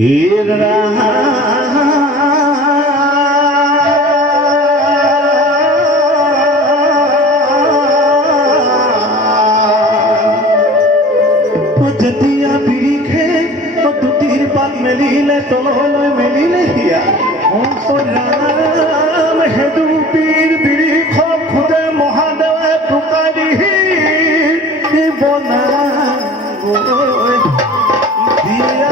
যেতিয়া বিৰিখে দুটিৰ পাত মেলিলে তললৈ মেলিলে হিয়া ৰাম হেদু পীৰ বিৰিখ খুদে মহাদেৱে টোকাৰি বনা দিয়া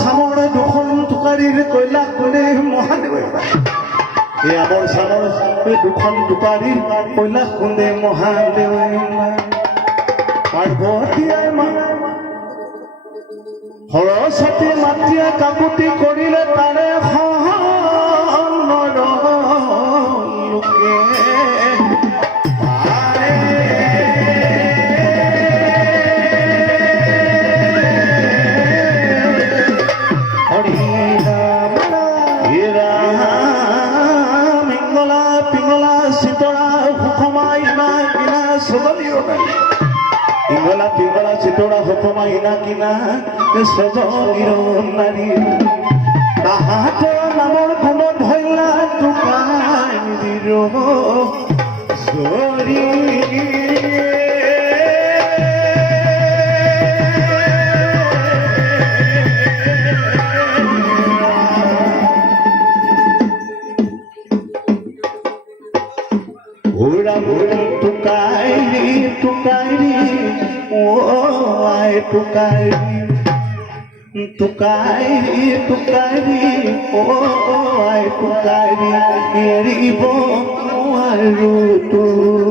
সামরে দুখন টুকারির কইলা কোনে মহাদেব আবার সামর দুখন টুকারির কইলা কোনে মহাদেব পার্বতীয় মা সরস্বতী মাতৃয়ে কাকুতি করিলে তারে লোকে ইংলা পিংলা চিতৰা হতমা ইনা কিনা সজনীৰ নাৰী তাহাঁতৰ নামৰ গুণত ধৰিলা টোকাৰিৰ জৰি ঘোৰা ঘোৰা টোকাৰি টোকাৰি আই টোকাৰি টোকাৰি টোকাৰি আই টোকাৰি এৰিব নোৱাৰো তোৰ